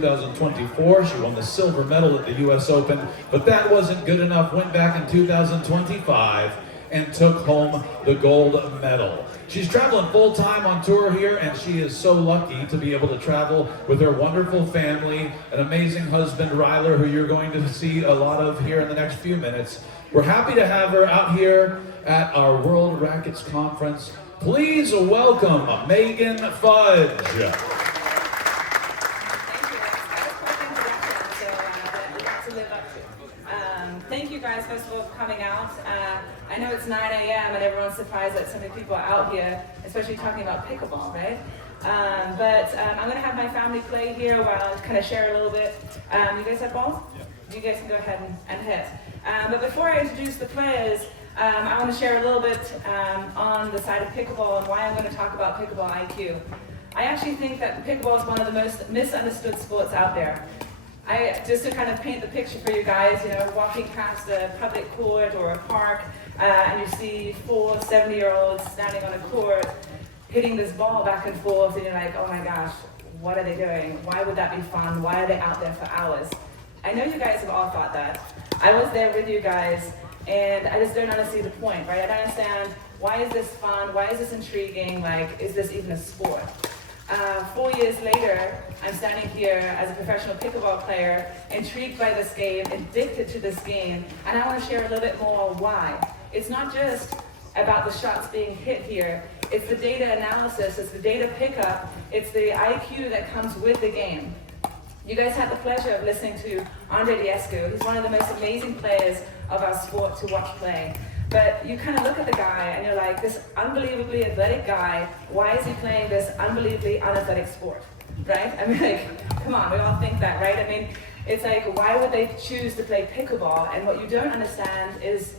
2024, she won the silver medal at the U.S. Open, but that wasn't good enough. Went back in 2025 and took home the gold medal. She's traveling full-time on tour here, and she is so lucky to be able to travel with her wonderful family, an amazing husband, Ryler, who you're going to see a lot of here in the next few minutes. We're happy to have her out here at our World Rackets Conference. Please welcome Megan Fudge. Thank you guys, first of all, for coming out. I know it's 9 a.m. and everyone's surprised that so many people are out here, especially talking about pickleball, right? I'm going to have my family play here while I kind of share a little bit. You guys have balls? Yeah. You guys can go ahead and hit. But before I introduce the players, I want to share a little bit on the side of pickleball and why I'm going to talk about pickleball IQ. I actually think that pickleball is one of the most misunderstood sports out there. Just to kind of paint the picture for you guys, you know, walking past a public court or a park, and you see 4 70-year-olds standing on a court, hitting this ball back and forth, and you're like, oh my gosh, what are they doing? Why would that be fun? Why are they out there for hours? I know you guys have all thought that. I was there with you guys, and I just don't understand the point, right? I don't understand, why is this fun? Why is this intriguing? Like, is this even a sport? 4 years later, I'm standing here as a professional pickleball player, intrigued by this game, addicted to this game, and I want to share a little bit more why. It's not just about the shots being hit here, it's the data analysis, it's the data pickup, it's the IQ that comes with the game. You guys had the pleasure of listening to Andre Diescu. He's one of the most amazing players of our sport to watch play. But you kind of look at the guy and you're like, this unbelievably athletic guy, why is he playing this unbelievably unathletic sport, right? I mean, like, come on, we all think that, right? I mean, it's like, why would they choose to play pickleball? And what you don't understand is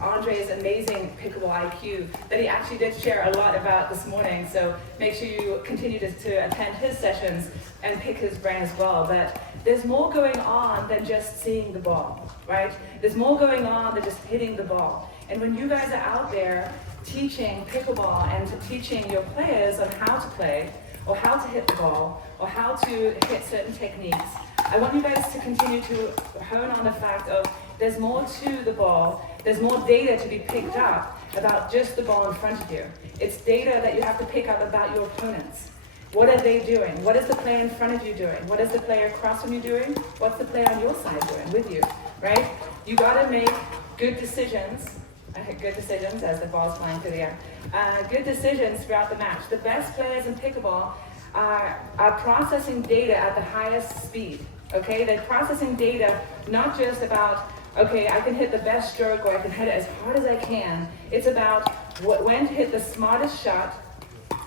Andre's amazing pickleball IQ that he actually did share a lot about this morning. So make sure you continue to attend his sessions and pick his brain as well. But there's more going on than just seeing the ball, right? There's more going on than just hitting the ball. And when you guys are out there teaching pickleball and teaching your players on how to play, or how to hit the ball, or how to hit certain techniques, I want you guys to continue to hone on the fact of there's more to the ball, there's more data to be picked up about just the ball in front of you. It's data that you have to pick up about your opponents. What are they doing? What is the player in front of you doing? What is the player across from you doing? What's the player on your side doing with you, right? You gotta make good decisions as the ball's flying through the air. Good decisions throughout the match. The best players in pickleball are processing data at the highest speed, okay? They're processing data not just about, okay, I can hit the best stroke or I can hit it as hard as I can. It's about when to hit the smartest shot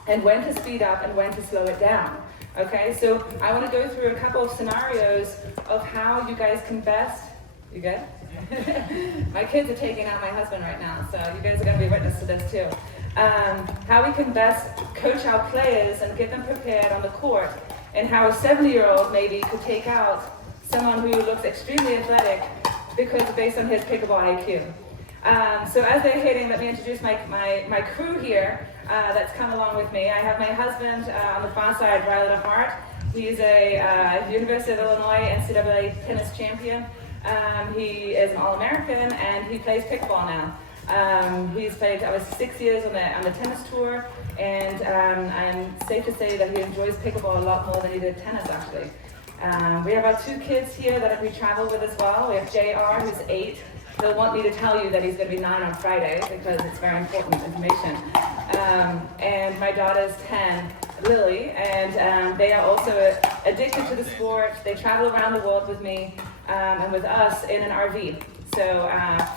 and when to speed up and when to slow it down, okay? So I want to go through a couple of scenarios of how you guys can best, you good? My kids are taking out my husband right now, so you guys are going to be witness to this too. How we can best coach our players and get them prepared on the court, and how a 70-year-old maybe could take out someone who looks extremely athletic because based on his pickleball IQ. So as they're hitting, let me introduce my crew here that's come along with me. I have my husband on the far side, Ryler Hart. He's a University of Illinois NCAA tennis champion. He is an All-American and he plays pickleball now. He's played, I was 6 years on the tennis tour, and I'm safe to say that he enjoys pickleball a lot more than he did tennis actually. We have our 2 kids here that we travel with as well. We have JR, who's 8. He'll want me to tell you that he's going to be 9 on Friday because it's very important information. And my daughter's 10, Lily, and they are also addicted to the sport. They travel around the world with me and with us in an RV. So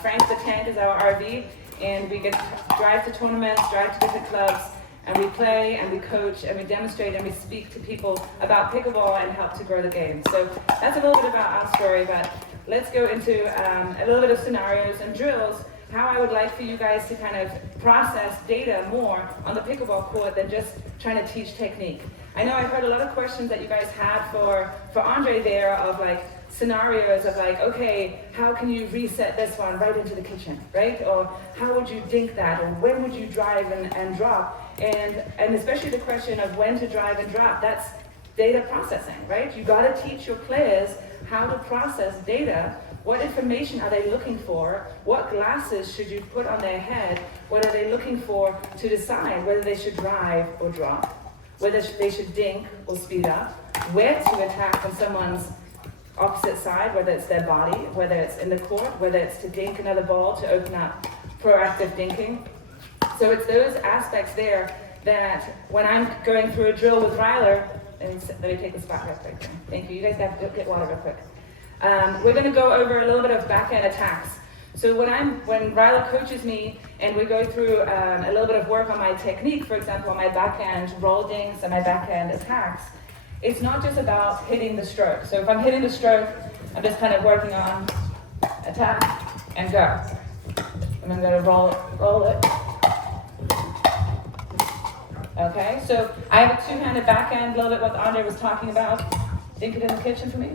Frank the Tank is our RV, and we get to drive to tournaments, drive to different clubs, and we play and we coach and we demonstrate and we speak to people about pickleball and help to grow the game. So that's a little bit about our story, but let's go into a little bit of scenarios and drills, how I would like for you guys to kind of process data more on the pickleball court than just trying to teach technique. I know I've heard a lot of questions that you guys had for Andre there of like scenarios of like, okay, how can you reset this one right into the kitchen, right? Or how would you dink that? Or when would you drive and drop? And especially the question of when to drive and drop, that's data processing, right? You got to teach your players how to process data. What information are they looking for? What glasses should you put on their head? What are they looking for to decide whether they should drive or drop? Whether they should dink or speed up? Where to attack on someone's opposite side, whether it's their body, whether it's in the court, whether it's to dink another ball to open up proactive dinking. So it's those aspects there that when I'm going through a drill with Ryler, let me take this back real quick. Thank you. You guys have to get water real quick. We're going to go over a little bit of backhand attacks. So when Ryler coaches me and we go through a little bit of work on my technique, for example, on my backhand roll dinks and my backhand attacks, it's not just about hitting the stroke. So if I'm hitting the stroke, I'm just kind of working on attack and go. And I'm going to roll it. Okay, so I have a two-handed backhand, a little bit what Andre was talking about. Dink it in the kitchen for me.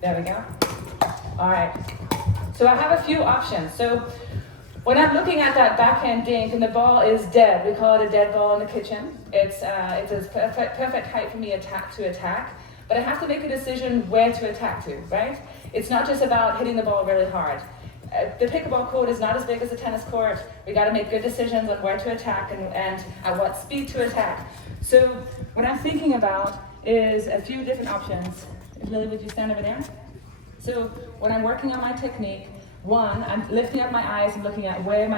There we go. All right. So I have a few options. So when I'm looking at that backhand dink and the ball is dead, we call it a dead ball in the kitchen. It's a perfect height for me to attack, but I have to make a decision where to attack to, right? It's not just about hitting the ball really hard. The pickleball court is not as big as a tennis court. We got to make good decisions on where to attack and at what speed to attack. So what I'm thinking about is a few different options. Lily, would you stand over there? So when I'm working on my technique, one, I'm lifting up my eyes and looking at where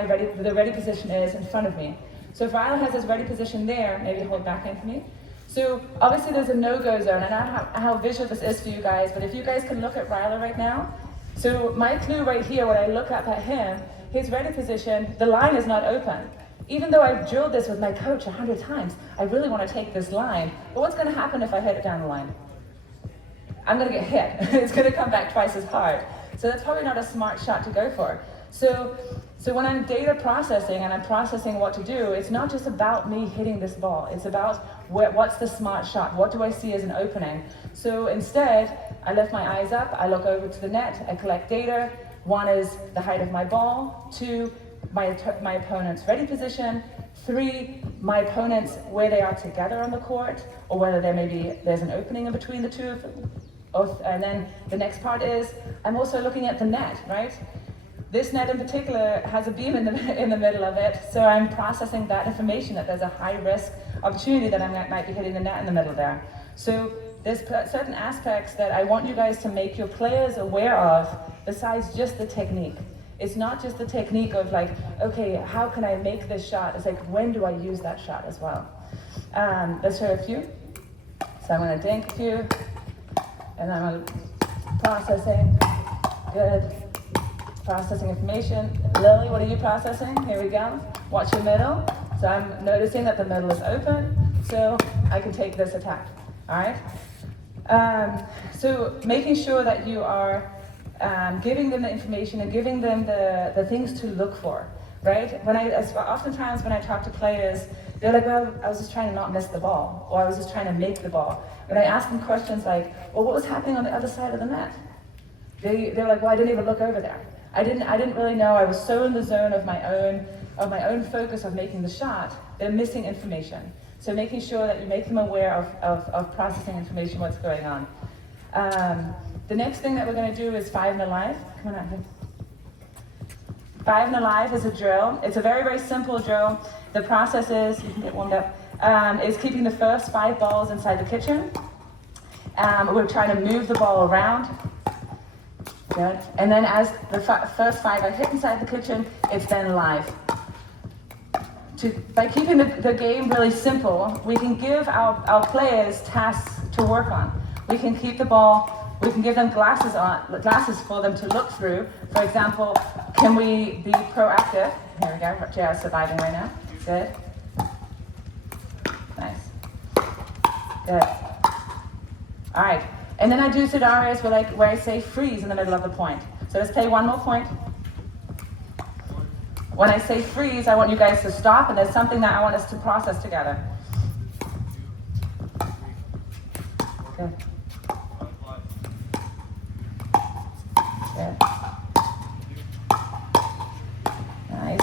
the ready position is in front of me. So if Ryler has his ready position there, maybe hold backhand for me. So obviously there's a no-go zone. I don't know how visual this is for you guys, but if you guys can look at Ryler right now. So my clue right here, when I look up at him, his ready position, the line is not open. Even though I've drilled this with my coach 100 times, I really want to take this line. But what's going to happen if I hit it down the line? I'm going to get hit. It's going to come back twice as hard. So that's probably not a smart shot to go for. So when I'm data processing and I'm processing what to do, it's not just about me hitting this ball. It's about what's the smart shot? What do I see as an opening? So instead, I lift my eyes up, I look over to the net, I collect data. One is the height of my ball. Two, my opponent's ready position. Three, my opponents, where they are together on the court, or whether there's an opening in between the two of them. And then the next part is, I'm also looking at the net, right? This net in particular has a beam in the middle of it, so I'm processing that information that there's a high risk opportunity that I might be hitting the net in the middle there. So there's certain aspects that I want you guys to make your players aware of besides just the technique. It's not just the technique of like, okay, how can I make this shot? It's like, when do I use that shot as well? Let's show a few. So I'm going to dink a few, and then I'm processing. Good. Processing information. Lily, what are you processing? Here we go. Watch your middle. So I'm noticing that the middle is open, so I can take this attack. All right? So making sure that you are giving them the information and giving them the things to look for, right? Oftentimes when I talk to players, they're like, well, I was just trying to not miss the ball, or I was just trying to make the ball. When I ask them questions like, well, what was happening on the other side of the net? They're like, well, I didn't even look over there. I didn't really know. I was so in the zone of my own focus of making the shot. They're missing information. So making sure that you make them aware of processing information, what's going on. The next thing that we're going to do is 5 and alive. Come on out here. 5 and alive is a drill. It's a very, very simple drill. The process is, you can get warmed up, is keeping the first 5 balls inside the kitchen. We're trying to move the ball around. Good. And then as the first 5 are hit inside the kitchen, it's then live. By keeping the game really simple, we can give our players tasks to work on. We can keep the ball, we can give them glasses for them to look through. For example, can we be proactive? Here we go, JR's surviving right now. Good. Nice. Good. All right. And then I do scenarios where I say freeze in the middle of the point. So let's play one more point. When I say freeze, I want you guys to stop, and there's something that I want us to process together. Good. Good. Nice.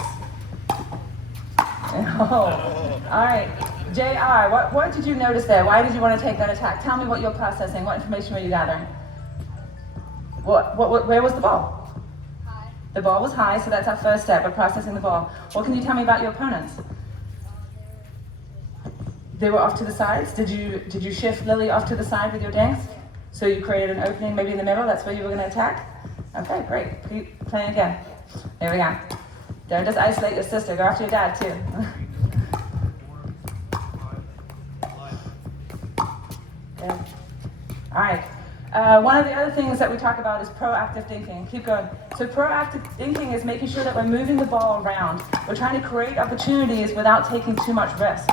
Oh. All right. JR, what did you notice there? Why did you want to take that attack? Tell me what you're processing. What information were you gathering? Where was the ball? High. The ball was high, so that's our first step of processing the ball. What can you tell me about your opponents? They were off to the sides. Did you shift Lily off to the side with your dings? So you created an opening maybe in the middle. That's where you were going to attack. Okay, great. Keep playing again. There we go. Don't just isolate your sister. Go after your dad too. Good. All right. One of the other things that we talk about is proactive thinking. Keep going. So proactive thinking is making sure that we're moving the ball around. We're trying to create opportunities without taking too much risk.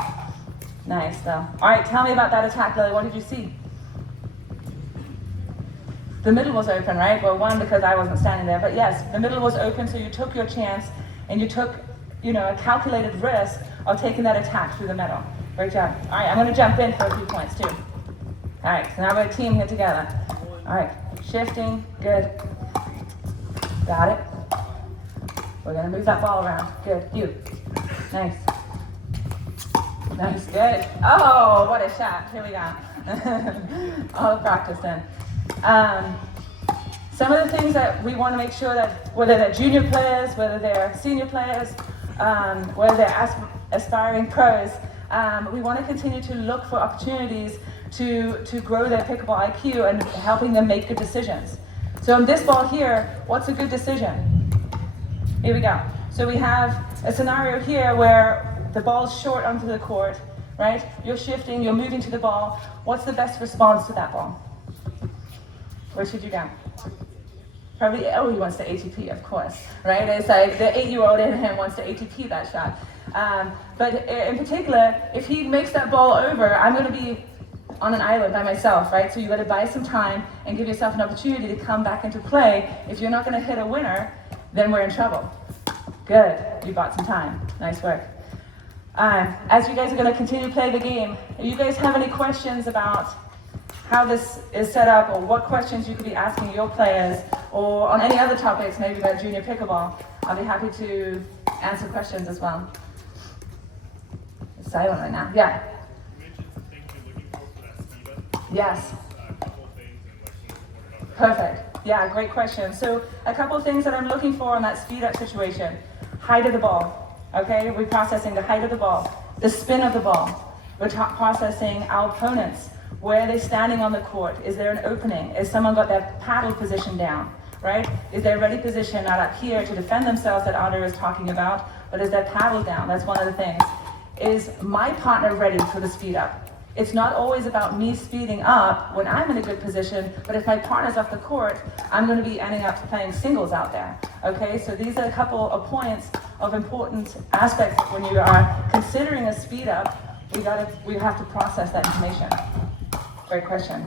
Nice, though. All right, tell me about that attack, Lily. What did you see? The middle was open, right? Well, one, because I wasn't standing there. But yes, the middle was open, so you took your chance, and you took, a calculated risk of taking that attack through the middle. Great job. All right, I'm going to jump in for a few points, too. All right, so now we're a team here together. All right, shifting, good. Got it. We're gonna move that ball around. Good, you. Nice. Nice, good. Oh, what a shot. Here we go. All the practice then. Some of the things that we want to make sure that, whether they're junior players, whether they're senior players, whether they're aspiring pros, we want to continue to look for opportunities to grow their pickleball IQ and helping them make good decisions. So in this ball here, what's a good decision? Here we go. So we have a scenario here where the ball's short onto the court, right? You're shifting, you're moving to the ball. What's the best response to that ball? Where should you go? Probably, he wants to ATP, of course, right? It's like the 8-year-old in him wants to ATP that shot. But in particular, if he makes that ball over, I'm going to be on an island by myself, right? So you got to buy some time and give yourself an opportunity to come back into play. If you're not going to hit a winner, then we're in trouble. Good, you bought some time. Nice work. As you guys are going to continue to play the game, do you guys have any questions about how this is set up, or what questions you could be asking your players, or on any other topics, maybe about junior pickleball? I'll be happy to answer questions as well. It's silent right now. Yeah. Yes. Perfect. Yeah, great question. So a couple of things that I'm looking for in that speed up situation. Height of the ball. Okay, we're processing the height of the ball, the spin of the ball. We're processing our opponents. Where are they standing on the court? Is there an opening? Is someone got their paddle position down? Right? Is their ready position not up here to defend themselves that Andre is talking about, but is their paddle down? That's one of the things. Is my partner ready for the speed up? It's not always about me speeding up when I'm in a good position, but if my partner's off the court, I'm going to be ending up playing singles out there. Okay, so these are a couple of points of important aspects when you are considering a speed up. We have to process that information. Great question.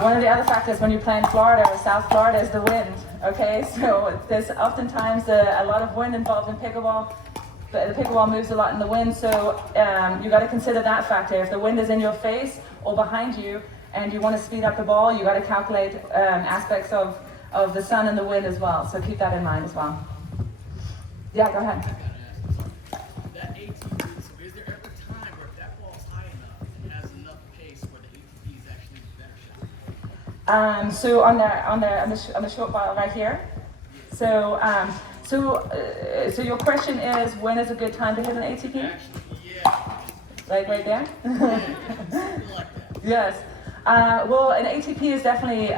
One of the other factors when you play in Florida or South Florida is the wind. Okay, so there's oftentimes a lot of wind involved in pickleball. But the pickleball moves a lot in the wind, so you got to consider that factor. If the wind is in your face or behind you, and you want to speed up the ball, you got to calculate aspects of the sun and the wind as well. So keep that in mind as well. Yeah, go ahead. That ATP, so is there ever a time where if that ball's high enough and has enough pace where the ATP is actually a better shot? So on the short ball right here. So your question is, when is a good time to hit an ATP? Actually, yeah. Like right there? Something like that. Yes. Well, an ATP is definitely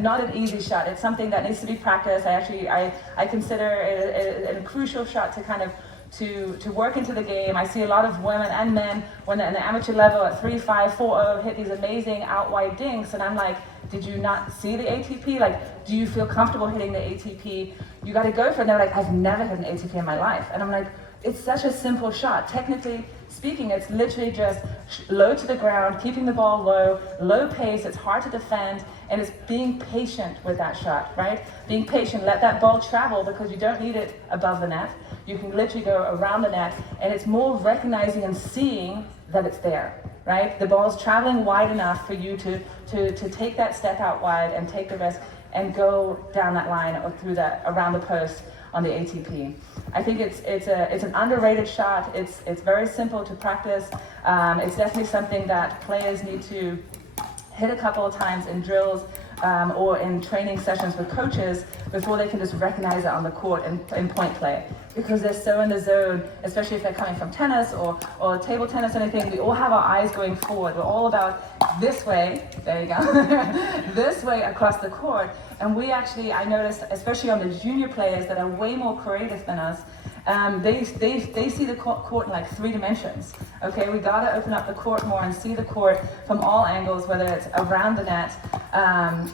not an easy shot. It's something that needs to be practiced. I consider it a crucial shot to kind of to work into the game. I see a lot of women and men when they're in the amateur level at 3-5, 4-0 hit these amazing out wide dinks, and I'm like, did you not see the ATP? Like, do you feel comfortable hitting the ATP? You got to go for it. And they're like, I've never hit an ATP in my life. And I'm like, it's such a simple shot. Technically speaking, it's literally just low to the ground, keeping the ball low pace. It's hard to defend, and it's being patient with that shot, right? Being patient, let that ball travel, because you don't need it above the net. You can literally go around the net, and it's more recognizing and seeing that it's there, right? The ball's traveling wide enough for you to take that step out wide and take the risk and go down that line or through that, around the post. on the ATP. I think it's an underrated shot. It's very simple to practice. It's definitely something that players need to hit a couple of times in drills or in training sessions with coaches before they can just recognize it on the court in point play. Because they're so in the zone, especially if they're coming from tennis or table tennis or anything, we all have our eyes going forward. We're all about this way, there you go, this way across the court. And we actually, I noticed, especially on the junior players that are way more creative than us, they see the court in like 3 dimensions. Okay, we gotta open up the court more and see the court from all angles, whether it's around the net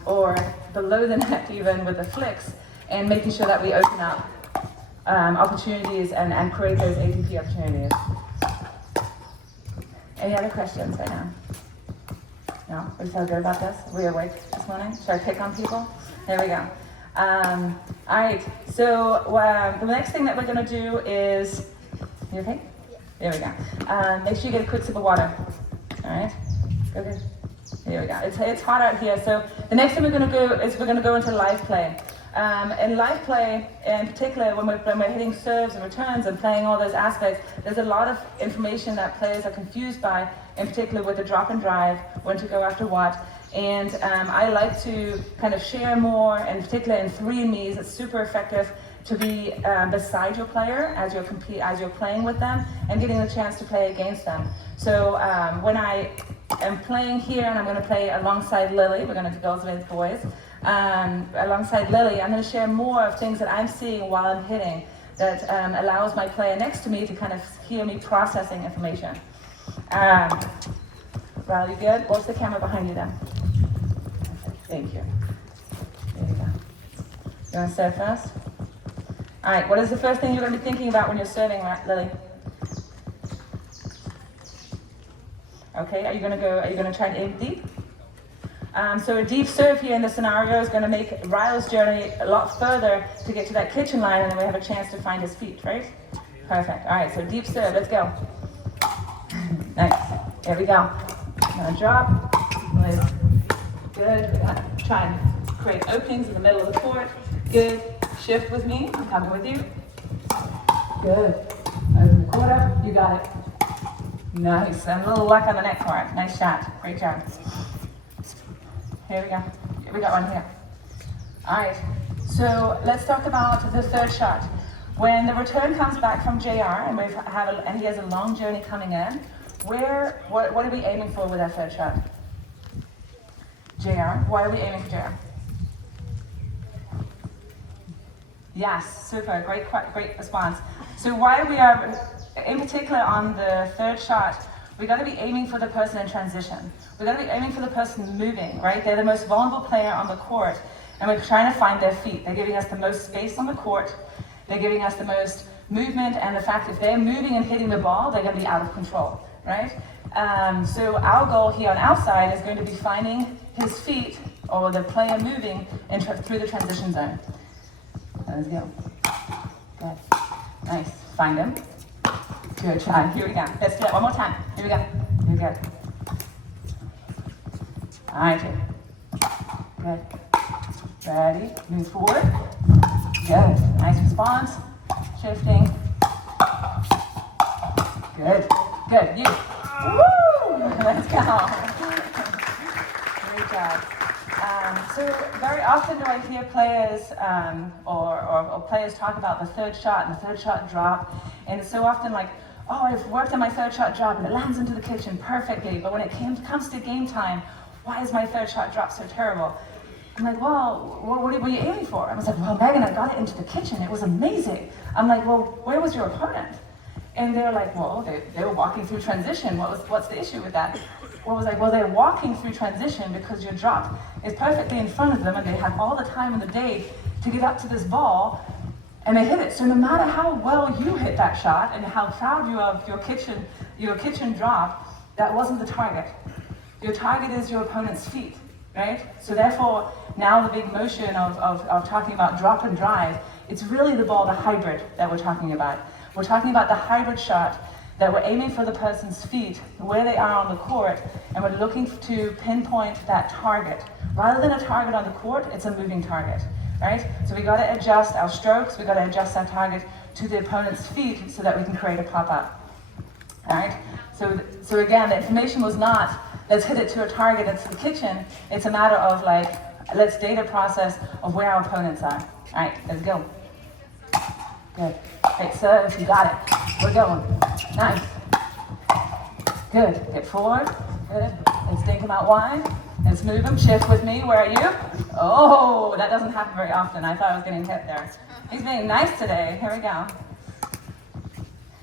or below the net even with the flicks, and making sure that we open up opportunities and create those ATP opportunities. Any other questions right now? No? We feel good about this? Are we awake this morning? Should I pick on people? There we go. All right, so the next thing that we're going to do is, you okay? Yeah. There we go. Make sure you get a quick sip of water. All right, go good. There we go. It's hot out here, so the next thing we're going to do is we're going to go into live play. In live play, in particular, when we're hitting serves and returns and playing all those aspects, there's a lot of information that players are confused by, in particular with the drop and drive, when to go after what. And I like to kind of share more, in particular in 3-and-me's. It's super effective to be beside your player as you're playing with them and getting the chance to play against them. So when I am playing here, and I'm going to play alongside Lily, we're going to do girls with boys. Alongside Lily, I'm going to share more of things that I'm seeing while I'm hitting that allows my player next to me to kind of hear me processing information. Riley, good? Watch the camera behind you then. Thank you. There you go. You want to serve first? All right, what is the first thing you're going to be thinking about when you're serving, Lily? Okay, are you going to try and aim deep? So a deep serve here in this scenario is going to make Ryle's journey a lot further to get to that kitchen line, and then we have a chance to find his feet, right? Perfect. All right, so deep serve, let's go. Nice. There we go. I'm going to drop. Good. We're going to try and create openings in the middle of the court. Good. Shift with me. I'm coming with you. Good. Open the court up. You got it. Nice. And a little luck on the neck for it. Nice shot. Great job. Here we go. We got one here. All right. So let's talk about the third shot. When the return comes back from JR and he has a long journey coming in, what are we aiming for with that third shot? JR. Why are we aiming for JR? Yes, super. Great response. So why we are, in particular on the third shot, we got to be aiming for the person in transition. We got to be aiming for the person moving, right? They're the most vulnerable player on the court, and we're trying to find their feet. They're giving us the most space on the court. They're giving us the most movement, and the fact if they're moving and hitting the ball, they're going to be out of control, right? So our goal here on our side is going to be finding his feet, or the player moving through the transition zone. Let's go. Good. Nice. Find him. Good try. Here we go. Let's do it one more time. Here we go. You're good. All right. Good. Ready. Move forward. Good. Nice response. Shifting. Good. Good. You. Woo! Let's go. Great job. So very often do I hear players or players talk about the third shot and the third shot drop, and it's so often like, oh, I've worked on my third shot drop and it lands into the kitchen perfectly, but when it comes to game time, why is my third shot drop so terrible? I'm like, well, what were you aiming for? I was like, well, Megan, I got it into the kitchen. It was amazing. I'm like, well, where was your opponent? And they're like, well, they were walking through transition. What's the issue with that? Well, I was like, well, they're walking through transition because your drop is perfectly in front of them and they have all the time in the day to get up to this ball and they hit it. So no matter how well you hit that shot and how proud you are of your kitchen drop, that wasn't the target. Your target is your opponent's feet, right? So therefore, now the big motion of talking about drop and drive, it's really the ball, the hybrid that we're talking about. We're talking about the hybrid shot that we're aiming for the person's feet, where they are on the court, and we're looking to pinpoint that target. Rather than a target on the court, it's a moving target. right? So we got to adjust our strokes, we got to adjust our target to the opponent's feet so that we can create a pop-up, all right? So again, the information was not, let's hit it to a target that's the kitchen. It's a matter of like, let's data process of where our opponents are. All right, let's go. Good. Great serve, you got it. We're going. Nice. Good. Get forward. Good. Let's dink him out wide. Let's move him. Shift with me. Where are you? Oh, that doesn't happen very often. I thought I was getting hit there. He's being nice today. Here we go.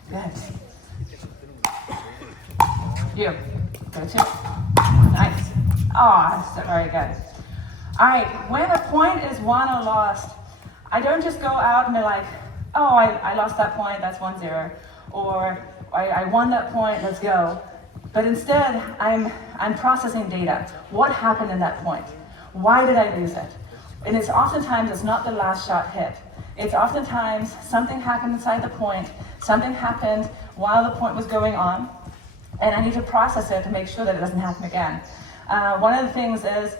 Good. You. Go to. Nice. Oh, that's very good. All right. When a point is won or lost, I don't just go out and be like, oh, I lost that point, that's 1-0. Or I won that point, let's go. But instead, I'm processing data. What happened in that point? Why did I lose it? And it's oftentimes, it's not the last shot hit. It's oftentimes something happened inside the point, something happened while the point was going on, and I need to process it to make sure that it doesn't happen again. One of the things is,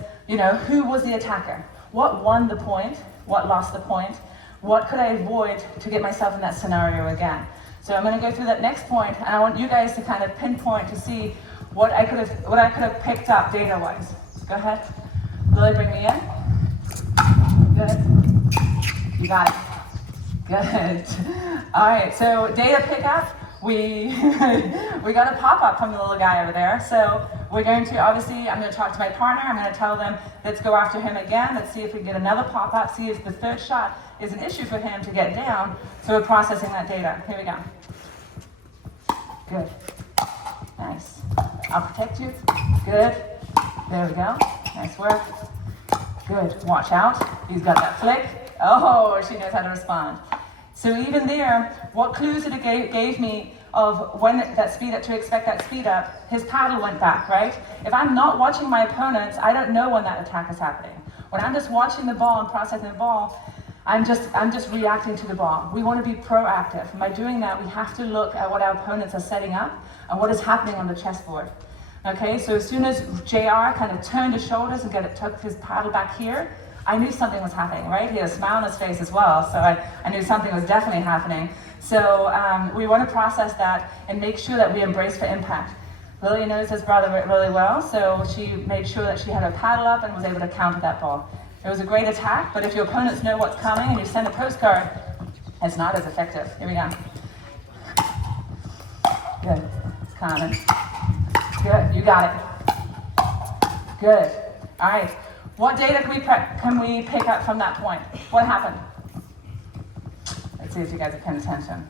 who was the attacker? What won the point? What lost the point? What could I avoid to get myself in that scenario again? So I'm going to go through that next point, and I want you guys to kind of pinpoint to see what I could have picked up data-wise. Go ahead. Lily, bring me in. Good. You got it. Good. All right. So data pickup. We got a pop-up from the little guy over there. So we're going to, obviously, I'm going to talk to my partner. I'm going to tell them, let's go after him again. Let's see if we can get another pop-up, see if the third shot is an issue for him to get down. So we're processing that data. Here we go. Good. Nice. I'll protect you. Good. There we go. Nice work. Good. Watch out. He's got that flick. Oh, she knows how to respond. So even there, what clues it gave me of when that speed up, to expect that speed up, his paddle went back, right? If I'm not watching my opponents, I don't know when that attack is happening. When I'm just watching the ball and processing the ball, I'm just reacting to the ball. We want to be proactive. And by doing that, we have to look at what our opponents are setting up and what is happening on the chessboard. Okay, so as soon as JR kind of turned his shoulders and took his paddle back here, I knew something was happening, right? He had a smile on his face as well, so I knew something was definitely happening. So we want to process that and make sure that we embrace for impact. Lily knows his brother really well, so she made sure that she had her paddle up and was able to counter that ball. It was a great attack, but if your opponents know what's coming and you send a postcard, it's not as effective. Here we go. Good. It's coming. Good. You got it. Good. All right. What data can we pick up from that point? What happened? Let's see if you guys are paying attention.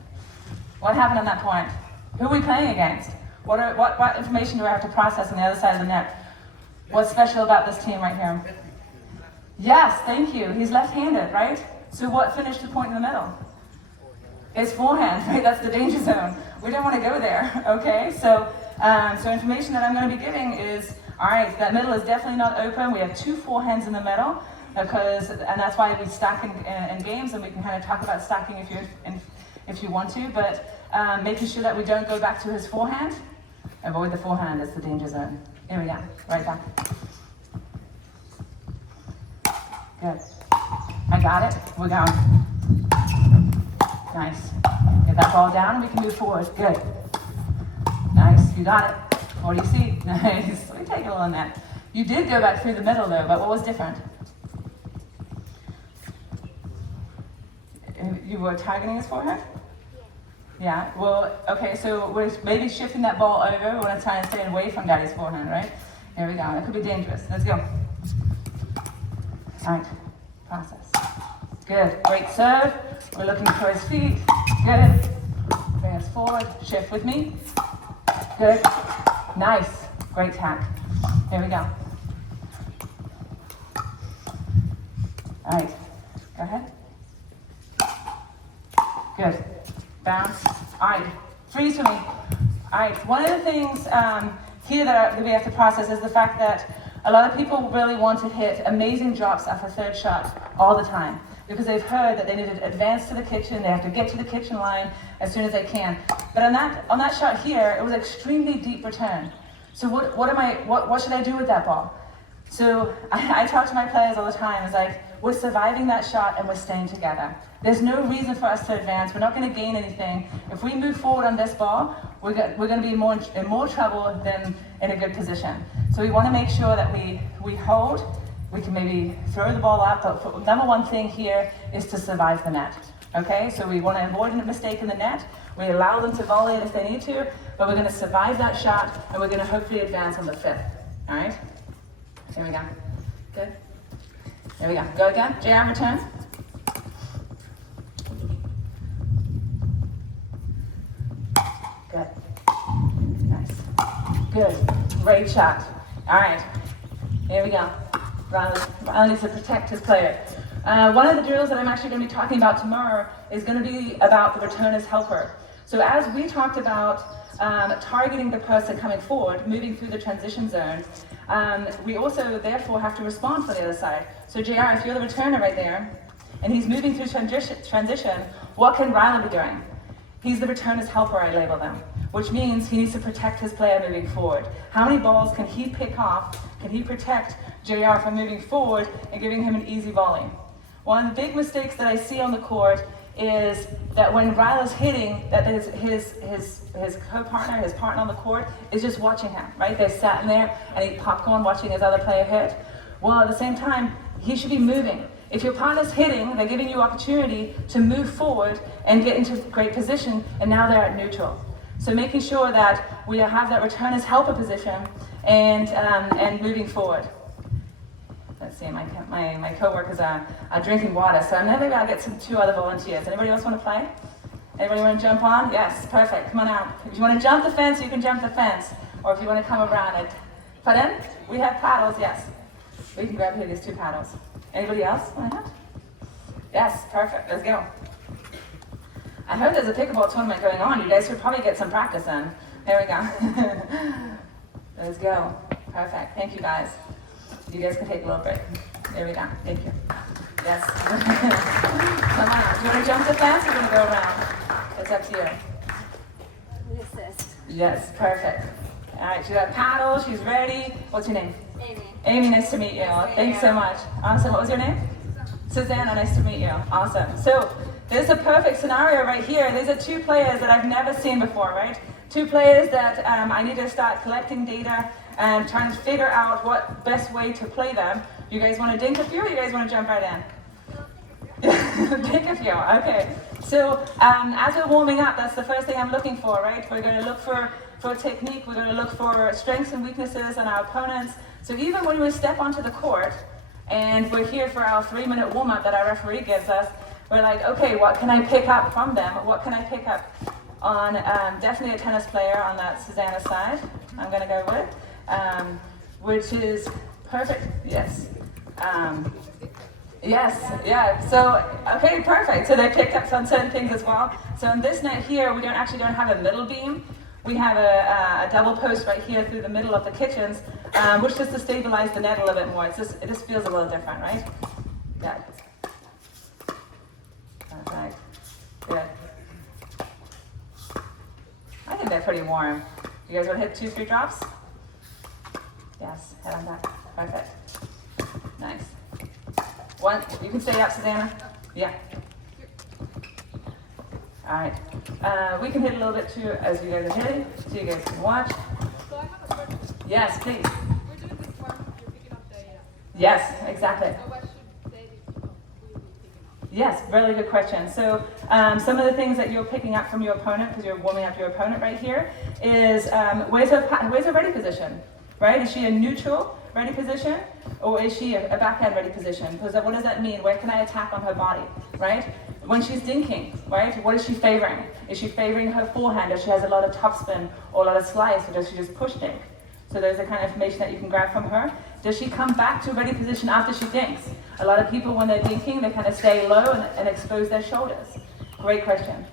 What happened on that point? Who are we playing against? What information do I have to process on the other side of the net? What's special about this team right here? Yes, thank you. He's left-handed, right? So what finished the point in the middle? It's forehand, right? That's the danger zone. We don't want to go there, okay? So information that I'm going to be giving is, all right, that middle is definitely not open. We have 2 forehands in the middle, and that's why we stack in games, and we can kind of talk about stacking if you want to, but making sure that we don't go back to his forehand. Avoid the forehand, it's the danger zone. Here we go, right back. Good. I got it. We're going. Nice. Get that ball down and we can move forward. Good. Nice. You got it. What do you see? Nice. Let me take a little on that. You did go back through the middle though, but what was different? You were targeting his forehead? Yeah. Well, okay, so we're maybe shifting that ball over. We want to try and stay away from Daddy's forehand, right? Here we go. It could be dangerous. Let's go. All right, process. Good, great serve. We're looking for his feet. Good. Bring us forward, shift with me. Good, nice, great tack. Here we go. All right, go ahead. Good, bounce. All right, freeze for me. All right, one of the things here that we have to process is the fact that a lot of people really want to hit amazing drops off a third shot all the time because they've heard that they need to advance to the kitchen, they have to get to the kitchen line as soon as they can. But on that shot here, it was extremely deep return. So what should I do with that ball? So I talk to my players all the time. It's like, we're surviving that shot and we're staying together. There's no reason for us to advance. We're not going to gain anything. If we move forward on this ball, we're going to be in more trouble than in a good position. So we want to make sure that we hold. We can maybe throw the ball up, but number one thing here is to survive the net. Okay, so we want to avoid a mistake in the net. We allow them to volley it if they need to, but we're going to survive that shot, and we're going to hopefully advance on the 5th. All right? Here we go. Good. There we go. Go again. JR, return. Good. Nice. Good. Great shot. All right. Here we go. Riley needs to protect his player. One of the drills that I'm actually going to be talking about tomorrow is going to be about the returner's helper. So as we talked about targeting the person coming forward, moving through the transition zone, we also therefore have to respond from the other side. So JR, if you're the returner right there, and he's moving through transition, what can Riley be doing? He's the returner's helper, I label them, which means he needs to protect his player moving forward. How many balls can he pick off, can he protect JR from moving forward and giving him an easy volley? One of the big mistakes that I see on the court is that when Riley's hitting, that his co-partner, his partner on the court, is just watching him, right? They're sat in there and eat popcorn watching his other player hit. Well, at the same time, he should be moving. If your partner's hitting, they're giving you opportunity to move forward and get into great position, and now they're at neutral. So making sure that we have that returner's helper position and moving forward. Let's see, my co-workers are drinking water, so maybe I'll get two other volunteers. Anybody else want to play? Anybody want to jump on? Yes, perfect, come on out. If you want to jump the fence, you can jump the fence. Or if you want to come around it. Pardon? We have paddles, yes. We can grab here these 2 paddles. Anybody else want to have? Yes, perfect, let's go. I heard there's a pickleball tournament going on. You guys should probably get some practice in. There we go. Let's go. Perfect, thank you guys. You guys can take a little break. There we go. Thank you. Yes. Come on. Do you want to jump the fence or do you want to go around? It's up to you. Assist. Yes, perfect. All right, she got paddle. She's ready. What's your name? Amy. Amy, nice to meet you. Thanks so much. Awesome. What was your name? Susanna, nice to meet you. Awesome. So there's a perfect scenario right here. These are 2 players that I've never seen before, right? 2 players that I need to start collecting data and trying to figure out what best way to play them. You guys want to dink a few or you guys want to jump right in? Dink a few, okay. So as we're warming up, that's the first thing I'm looking for, right? We're going to look for technique, we're going to look for strengths and weaknesses in our opponents. So even when we step onto the court and we're here for our 3-minute warm-up that our referee gives us, we're like, okay, what can I pick up from them? What can I pick up on definitely a tennis player on that Susanna side, I'm going to go with. Which is perfect. Yes. Yes. Yeah. So okay, perfect. So they picked up on certain things as well. So in this net here, we don't have a middle beam. We have a double post right here through the middle of the kitchens, which is to stabilize the net a little bit more. It just feels a little different, right? Yeah. Perfect. Good. I think they're pretty warm. You guys want to hit 2, 3 drops? Yes, head on back. Perfect. Nice. 1, you can stay up, Susanna. Yeah. All right. We can hit a little bit too as you guys are hitting, so you guys can watch. So I have a question. Yes, please. We're doing this warm up, you're picking up the Yes, exactly. So what should they be picking up? Yes, really good question. So some of the things that you're picking up from your opponent, because you're warming up your opponent right here, is where's her ready position? Right? Is she a neutral ready position, or is she a backhand ready position? Because what does that mean? Where can I attack on her body? Right? When she's dinking, right? What is she favoring? Is she favoring her forehand? Does she has a lot of topspin or a lot of slice, or does she just push dink? So there's the kind of information that you can grab from her. Does she come back to a ready position after she dinks? A lot of people, when they're dinking, they kind of stay low and expose their shoulders. Great question.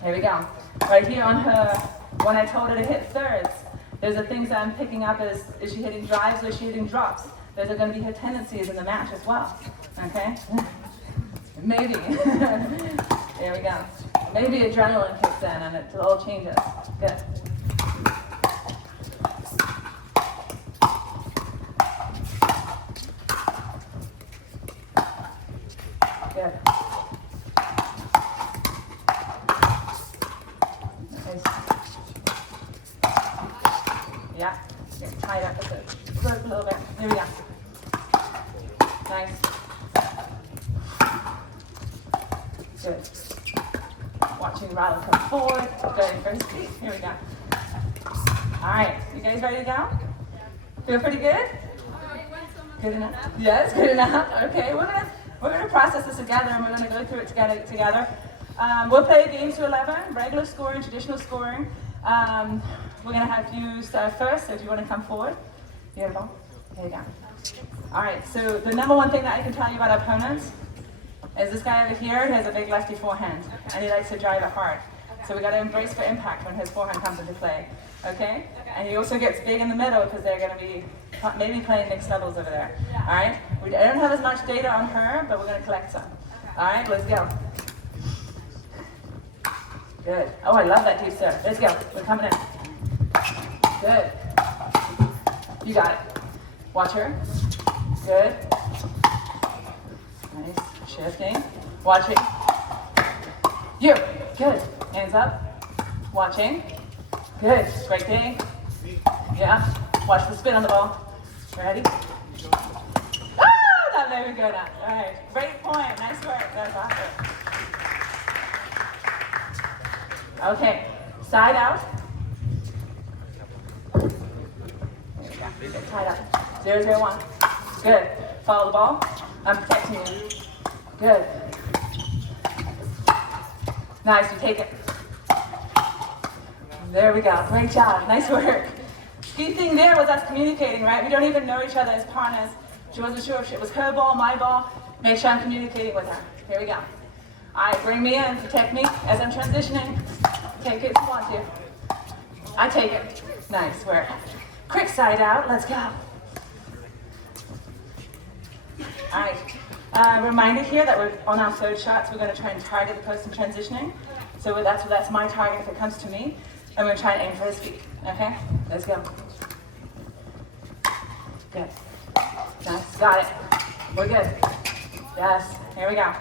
Here we go. Right here on her, when I told her to hit thirds, there's the things that I'm picking up is she hitting drives or is she hitting drops? Those are going to be her tendencies in the match as well. Okay? Maybe. There we go. Maybe adrenaline kicks in and it all changes. Good. Nice. Good. Watching Riley come forward. Good. For his feet. Here we go. All right. You guys ready to go? Feel pretty good? Good enough? Yes, good enough. Okay, we're gonna process this together and we're gonna go through it together. We'll play games to 11, regular scoring, traditional scoring. We're gonna have you start first, so if you wanna come forward. Beautiful. Here you go. All right, so the number one thing that I can tell you about opponents is this guy over here. He has a big lefty forehand and he likes to drive it hard. So we gotta embrace for impact when his forehand comes into play. Okay? And he also gets big in the middle because they're going to be maybe playing mixed doubles over there. All right? I don't have as much data on her, but we're going to collect some. All right? Let's go. Good. Oh, I love that deep serve. Let's go. We're coming in. Good. You got it. Watch her. Good. Nice. Shifting. Watching. You. Good. Hands up. Watching. Good. Great thing. Yeah. Watch the spin on the ball. Ready? Ah! There we go now. All right. Great point. Nice work. That's awesome. Okay. Side out. There we go. Get tied up. 0-0-1. Good. Follow the ball. I'm protecting you. Good. Nice. You take it. There we go. Great job. Nice work. Key thing there was us communicating, right? We don't even know each other as partners. She wasn't sure if it was her ball, my ball. Make sure I'm communicating with her. Here we go. All right, bring me in. Protect me as I'm transitioning. Take it if you want to. I take it. Nice work. Quick side out. Let's go. All right. Reminder here that we're on our third shots. We're going to try and target the person transitioning. So that's my target if it comes to me. I'm going to try and aim for his feet. Okay? Let's go. Good. Nice. Got it. We're good. Yes. Here we go.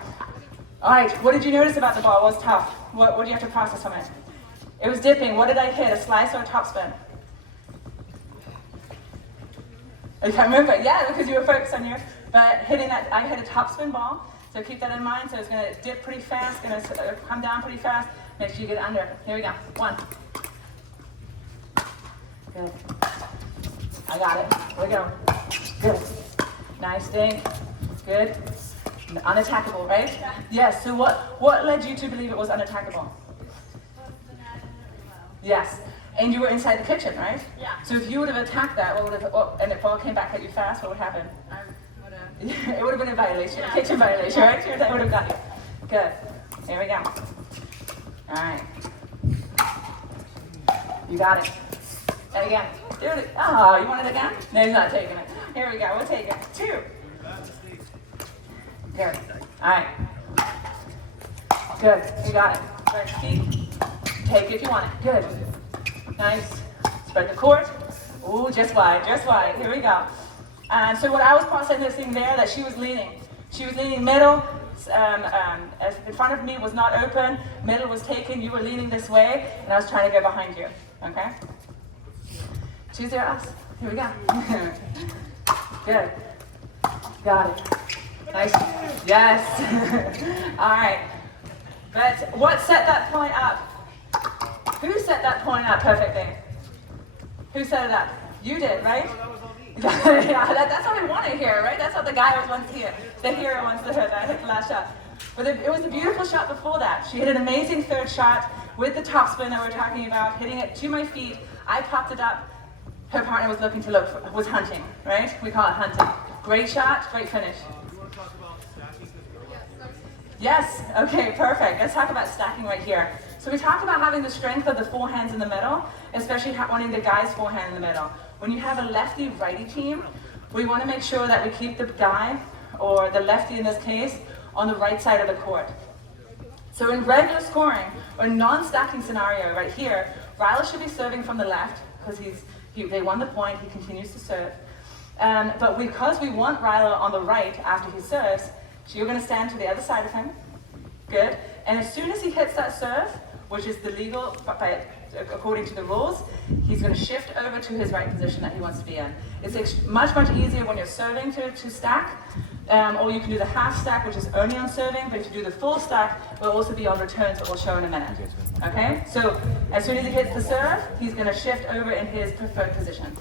All right. What did you notice about the ball? What was tough? What do you have to process from it? It was dipping. What did I hit? A slice or a topspin? I can't remember. Yeah, because you were focused on your... But hitting that, I hit a topspin ball. So keep that in mind. So it's going to dip pretty fast. Going to come down pretty fast. Make sure you get under. Here we go. 1. Good. I got it. Here we go. Good. Nice thing. Good. Unattackable, right? Yes. So what led you to believe it was unattackable? Yes. And you were inside the kitchen, right? Yeah. So if you would have attacked that, and the ball came back at you fast, what would happen? It would have been a violation, a kitchen violation, right? That would have got you. Good. Here we go. All right. You got it. And again. Oh, you want it again? No, he's not taking it. Here we go. We'll take it. 2. Good. All right. Good. You got it. Right feet. Take it if you want it. Good. Nice. Spread the court. Ooh, just wide. Just wide. Here we go. So what I was processing there, that she was leaning. She was leaning middle. As in front of me was not open. Middle was taken. You were leaning this way, and I was trying to go behind you. Okay? 2-0 us. Here we go. Good. Got it. Nice. Yes. All right. But what set that point up? Who set that point up perfectly? Who set it up? You did, right? Yeah, that's what we want to hear, right? That's what the guy wants to hear. The hero wants to hear that. Hit the last shot. But it was a beautiful shot before that. She hit an amazing third shot with the topspin that we're talking about, hitting it to my feet. I popped it up. Her partner was hunting, right? We call it hunting. Great shot, great finish. You want to talk about stacking? Yes, okay, perfect. Let's talk about stacking right here. So we talked about having the strength of the forehands in the middle, especially wanting the guy's forehand in the middle. When you have a lefty-righty team, we want to make sure that we keep the guy, or the lefty in this case, on the right side of the court. So in regular scoring, or non-stacking scenario right here, Riley should be serving from the left, because they won the point, he continues to serve. But because we want Riley on the right after he serves, so you're going to stand to the other side of him. Good. And as soon as he hits that serve, which is the legal according to the rules, he's going to shift over to his right position that he wants to be in. It's much easier when you're serving to stack, or you can do the half stack, which is only on serving, but if you do the full stack, it will also be on returns, that we'll show in a minute. Okay, so as soon as he hits the serve, he's going to shift over in his preferred position.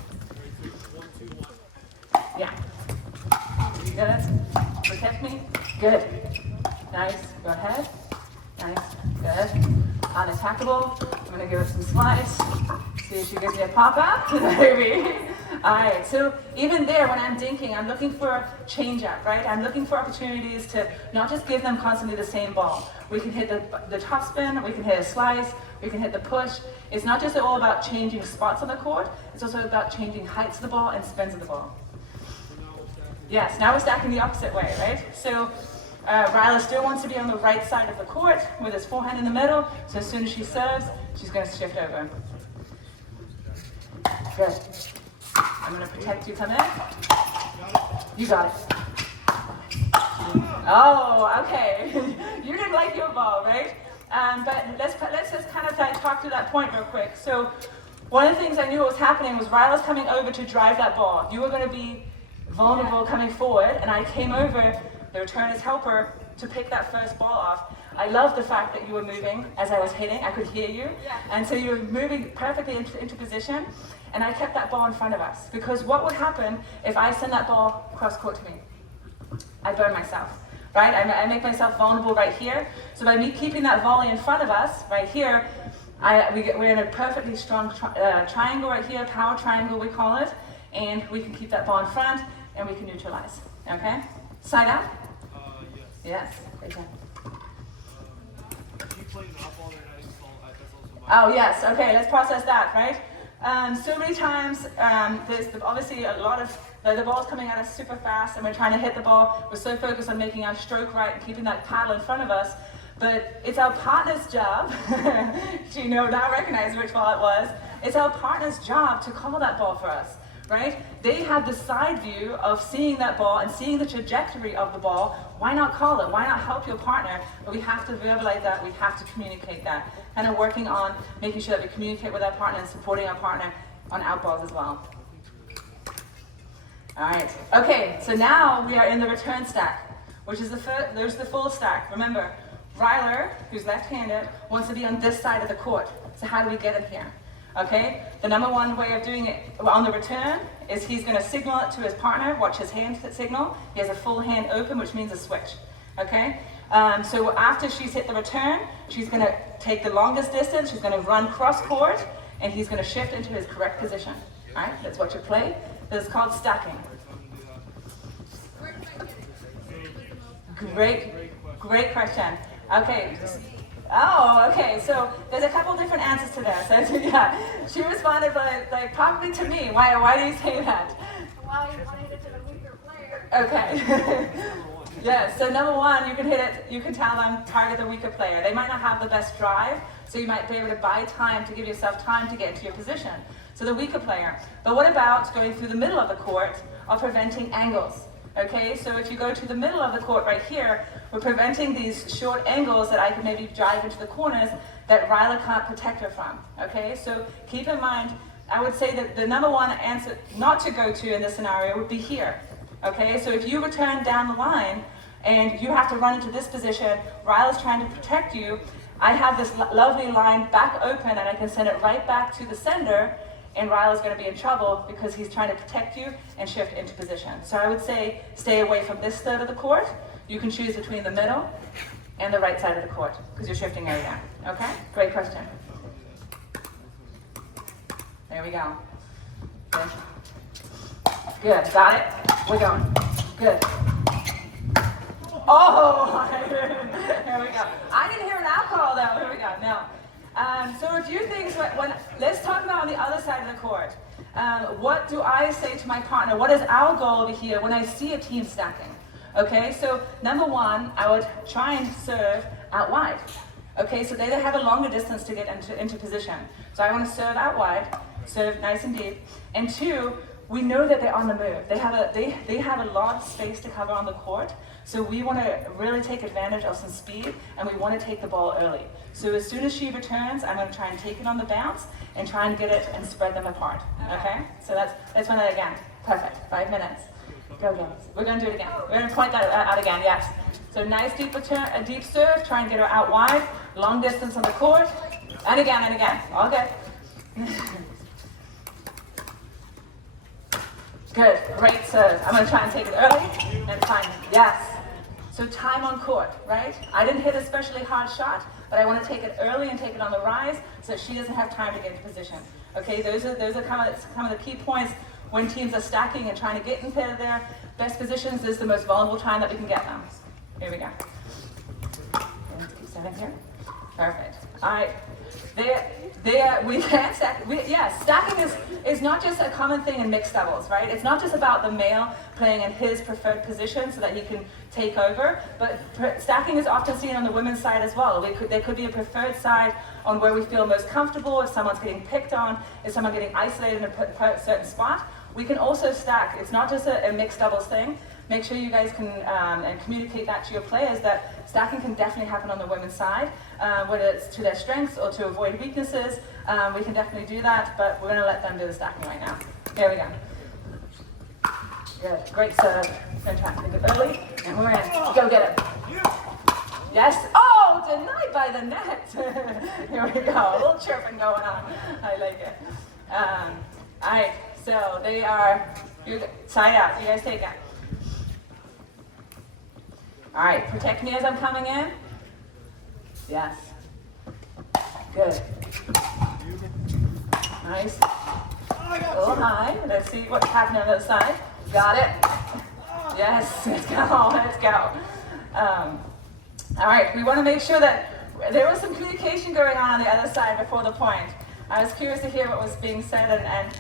Yeah. You got it? Protect me? Good. Nice. Go ahead. Nice. Good. Unattackable. I'm going to give her some slides. See if she gives me a pop-up. Maybe. Alright, so even there, when I'm dinking, I'm looking for a change-up, right? I'm looking for opportunities to not just give them constantly the same ball. We can hit the top spin, we can hit a slice, we can hit the push. It's not just all about changing spots on the court, it's also about changing heights of the ball and spins of the ball. Yes, now we're stacking the opposite way, right? So Ryla still wants to be on the right side of the court with his forehand in the middle, so as soon as she serves, she's going to shift over. Good. I'm going to protect you, come in. You got it. Oh, okay. You didn't like your ball, right? But let's just kind of talk to that point real quick. So one of the things I knew what was happening was Ryla's coming over to drive that ball. You were going to be vulnerable coming forward, and I came over, the returner's helper, to pick that first ball off. I love the fact that you were moving as I was hitting. I could hear you. And so you were moving perfectly into position, and I kept that ball in front of us. Because what would happen if I send that ball cross court to me? I burn myself, right? I make myself vulnerable right here. So by me keeping that volley in front of us, right here, we're in a perfectly strong triangle right here, power triangle we call it, and we can keep that ball in front, and we can neutralize, okay? Side out? Yes. Yes, great job. You playing off all night, that's also Oh yes, okay, let's process that, right? So many times, there's obviously a lot of, the ball's coming at us super fast and we're trying to hit the ball. We're so focused on making our stroke right and keeping that paddle in front of us. But it's our partner's job, to now recognize which ball it was, it's our partner's job to call that ball for us, right? They have the side view of seeing that ball and seeing the trajectory of the ball. Why not call it? Why not help your partner? But we have to verbalize that, we have to communicate that. Kind of working on making sure that we communicate with our partner and supporting our partner on out balls as well. All right, okay, so now we are in the return stack, which is there's the full stack. Remember, Ryler, who's left-handed, wants to be on this side of the court. So how do we get him here? Okay, the number one way of doing it on the return is he's going to signal it to his partner, watch his hand signal. He has a full hand open, which means a switch. Okay, so after she's hit the return, she's going to take the longest distance, she's going to run cross court, and he's going to shift into his correct position. All right, let's watch it play. This is called stacking. Great question. Okay. Oh, okay. So there's a couple different answers to this. Yeah, she responded like probably to me. Why do you say that? Well, you want to hit it to the weaker player. Okay. Yeah. So number one, you can hit it. You can tell them target the weaker player. They might not have the best drive, so you might be able to buy time to give yourself time to get into your position. So the weaker player. But what about going through the middle of the court or preventing angles? Okay, so if you go to the middle of the court right here, we're preventing these short angles that I can maybe drive into the corners that Ryla can't protect her from. Okay, so keep in mind, I would say that the number one answer not to go to in this scenario would be here. Okay, so if you return down the line and you have to run into this position, Ryla's trying to protect you, I have this lovely line back open and I can send it right back to the sender, and Ryla's going to be in trouble because he's trying to protect you and shift into position. So I would say stay away from this third of the court. You can choose between the middle and the right side of the court because you're shifting area. Okay? Great question. There we go. Good. Good. Got it? We're going. Good. Oh! Here we go. I didn't hear an alcohol though. Here we go. No. So a few things, let's talk about on the other side of the court. What do I say to my partner? What is our goal over here when I see a team stacking? Okay, so number one, I would try and serve out wide. Okay, so they have a longer distance to get into position. So I want to serve out wide, serve nice and deep. And two, we know that they're on the move. They have a lot of space to cover on the court, so we want to really take advantage of some speed, and we want to take the ball early. So as soon as she returns, I'm going to try and take it on the bounce and try and get it and spread them apart. Okay? So let's run that again. Perfect. 5 minutes. Go, guys. We're going to do it again. We're going to point that out again. Yes. So nice deep return, a deep serve. Try and get her out wide. Long distance on the court. And again and again. All good. Good, great serve. I'm going to try and take it early and find it. Yes. So time on court, right? I didn't hit a especially hard shot, but I want to take it early and take it on the rise so she doesn't have time to get into position. Okay, those are kind of the key points when teams are stacking and trying to get into their best positions. This is the most vulnerable time that we can get them. Here we go. 7 here. Perfect. All right. Stacking is not just a common thing in mixed doubles, right? It's not just about the male playing in his preferred position so that he can take over, but stacking is often seen on the women's side as well. There could be a preferred side on where we feel most comfortable, if someone's getting picked on, if someone getting isolated in a certain spot. We can also stack. It's not just a mixed doubles thing. Make sure you guys can and communicate that to your players that stacking can definitely happen on the women's side, whether it's to their strengths or to avoid weaknesses. We can definitely do that, but we're going to let them do the stacking right now. Here we go. Good, great serve. Going to try and take it early, and we're in. Go get it. Yes. Oh, denied by the net. Here we go. A little chirping going on. I like it. All right. So they are side out. You guys take it. All right, protect me as I'm coming in. Yes. Good. Nice. A little high. Let's see what's happening on the other side. Got it. Yes, let's go. Let's go. All right, we want to make sure that there was some communication going on the other side before the point. I was curious to hear what was being said, and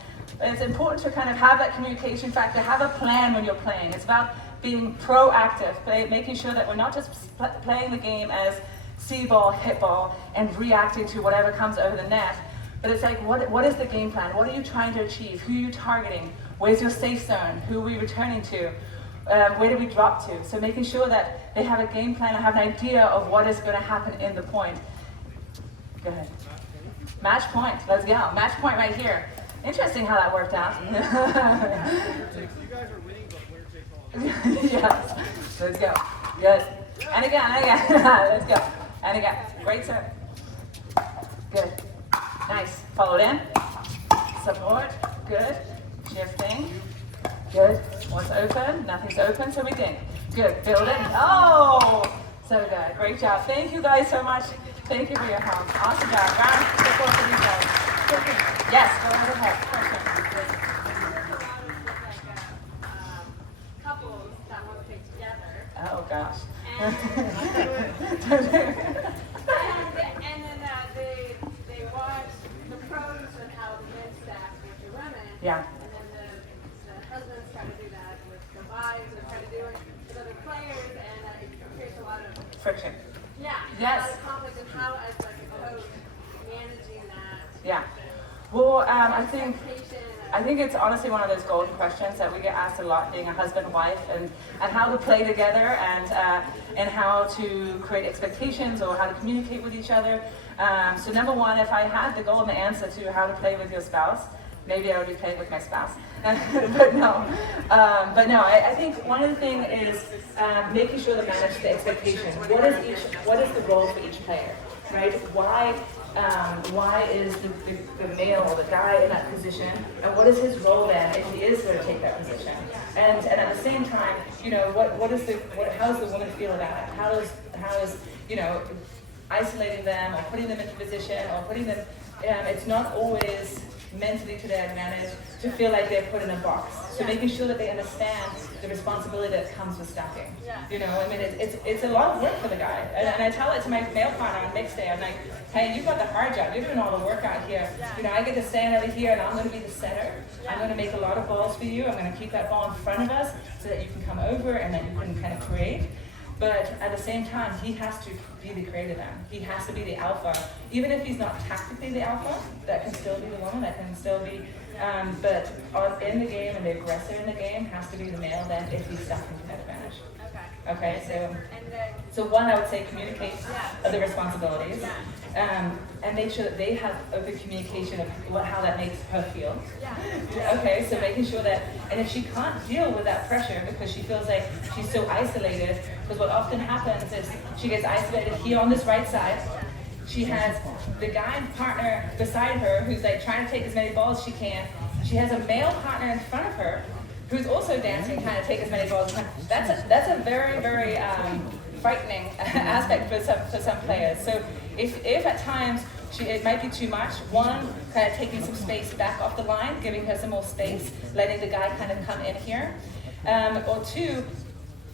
it's important to kind of have that communication factor, have a plan when you're playing. It's about being proactive, making sure that we're not just playing the game as see ball, hit ball, and reacting to whatever comes over the net. But it's like, what is the game plan? What are you trying to achieve? Who are you targeting? Where's your safe zone? Who are we returning to? Where do we drop to? So making sure that they have a game plan and have an idea of what is going to happen in the point. Go ahead. Match point. Let's go. Match point right here. Interesting how that worked out. You guys are winning, but winner takes all. Yes. Let's go. Good. And again, and again. Let's go. And again. Great serve. Good. Nice. Followed in. Support. Good. Shifting. Good. What's open? Nothing's open, so we ding. Good. Build it. Oh! So good. Great job. Thank you guys so much. Thank you for your help. Awesome job. Round of applause for these guys. Yes, go right ahead. Couples that want to play together. Oh gosh. And then they watch the pros and how the men stack with the women. Yeah. And then the husbands try to do that with the wives, or try to do it with other players, and it creates a lot of Friction. yeah, Yes. a lot of conflict, and how as like a coach managing that. Yeah. Well, I Expectation. think it's honestly one of those golden questions that we get asked a lot, being a husband and wife, and how to play together, and how to create expectations or how to communicate with each other. So number one, if I had the golden answer to how to play with your spouse, maybe I would be playing with my spouse. but no, I think one of the things is making sure to manage the expectations. What is the role for each player, right? Why is the male or the guy in that position, and what is his role then if he is going to take that position? And at the same time, how does the woman feel about it? How is isolating them or putting them into position or putting them, it's not always mentally to their advantage to feel like they're put in a box. So making sure that they understand the responsibility that comes with stacking. It's a lot of work for the guy. And I tell it to my male partner on mixed day. I'm like, hey, you've got the hard job. You're doing all the work out here. I get to stand over here and I'm going to be the center. I'm going to make a lot of balls for you. I'm going to keep that ball in front of us so that you can come over and that you can kind of create. But at the same time, he has to be the creator then. He has to be the alpha. Even if he's not tactically the alpha, that can still be the woman, that can still be But in the game, and the aggressor in the game has to be the male then if he's stacking to that advantage. Okay. Okay, And then, so one, I would say communicate the responsibilities, yeah. and make sure that they have open communication of how that makes her feel. Yeah. Okay, so making sure that, and if she can't deal with that pressure because she feels like she's so isolated, because what often happens is she gets isolated here on this right side. She has the guy partner beside her who's like trying to take as many balls as she can. She has a male partner in front of her who's also dancing, trying to take as many balls as she can. That's a very, very frightening aspect for some players. So if at times it might be too much, one, kind of taking some space back off the line, giving her some more space, letting the guy kind of come in here. Or two,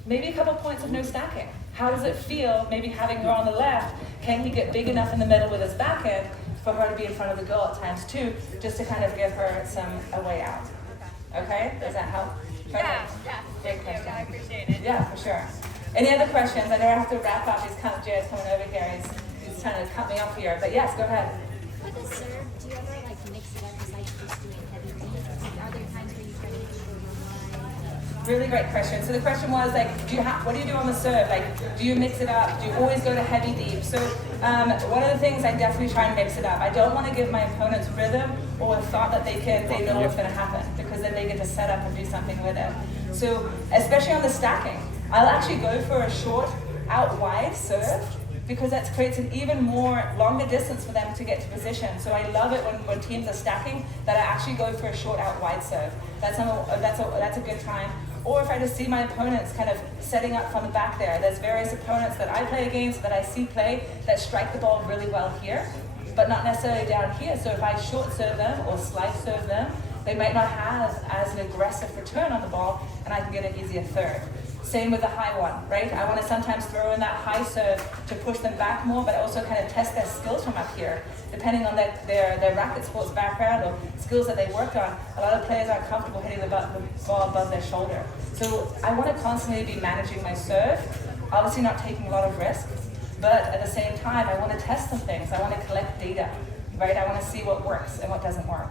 maybe a couple points of no stacking. How does it feel, maybe having her on the left, can he get big enough in the middle with his backhand for her to be in front of the goal at times too, just to kind of give her a way out. Okay, does that help? Yeah. Great Thank you. question. I appreciate it. Yeah, for sure. Any other questions? I know I have to wrap up. Jared's coming over here. He's trying to cut me off here. But yes, go ahead. With the serve, do you ever like mix it up besides just doing heavy reads? Are there times where you try to do overrun? Really great question. So the question was like, what do you do on the serve? Like, do you mix it up? Do you always go to heavy deep? So one of the things I definitely try and mix it up. I don't want to give my opponents rhythm or a thought that they know what's going to happen, because then they get to set up and do something with it. So especially on the stacking, I'll actually go for a short out wide serve, because that creates an even more longer distance for them to get to position. So I love it when teams are stacking that I actually go for a short out wide serve. That's a good time. Or if I just see my opponents kind of setting up from the back there, there's various opponents that I play against that I see play that strike the ball really well here, but not necessarily down here. So if I short serve them or slice serve them, they might not have as an aggressive return on the ball, and I can get an easier third. Same with the high one, right? I want to sometimes throw in that high serve to push them back more, but also kind of test their skills from up here. Depending on their racket sports background or skills that they worked on, a lot of players aren't comfortable hitting the ball above their shoulder. So I want to constantly be managing my serve, obviously not taking a lot of risk, but at the same time, I want to test some things. I want to collect data, right? I want to see what works and what doesn't work.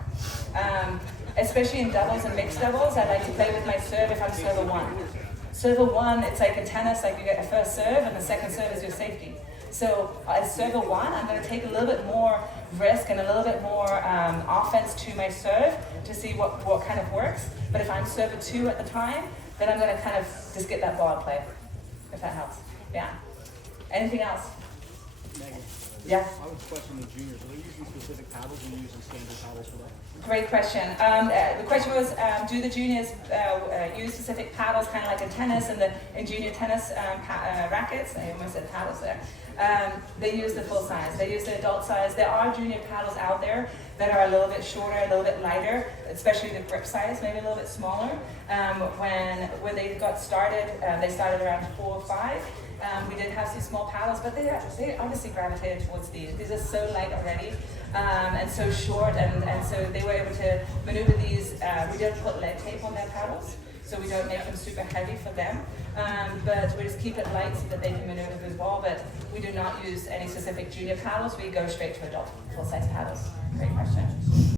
Especially in doubles and mixed doubles, I like to play with my serve if I'm server one. Server one, it's like in tennis, like you get a first serve and the second serve is your safety. So as server one, I'm going to take a little bit more risk and a little bit more offense to my serve to see what kind of works. But if I'm server two at the time, then I'm going to kind of just get that ball in play, if that helps. Yeah. Anything else? Megan, Yeah. I was questioning the juniors. Are they using specific paddles or are you using standard paddles for that? Great question. The question was, do the juniors use specific paddles, kind of like in tennis and in junior tennis rackets? I almost said paddles there. They use the full size. They use the adult size. There are junior paddles out there that are a little bit shorter, a little bit lighter, especially the grip size, maybe a little bit smaller. When they got started, they started around 4 or 5. We did have some small paddles, but they obviously gravitated towards these. These are so light already and so short, and so they were able to maneuver these. We don't put lead tape on their paddles, so we don't make them super heavy for them, but we just keep it light so that they can maneuver the ball, but we do not use any specific junior paddles. We go straight to adult full-size paddles. Great question.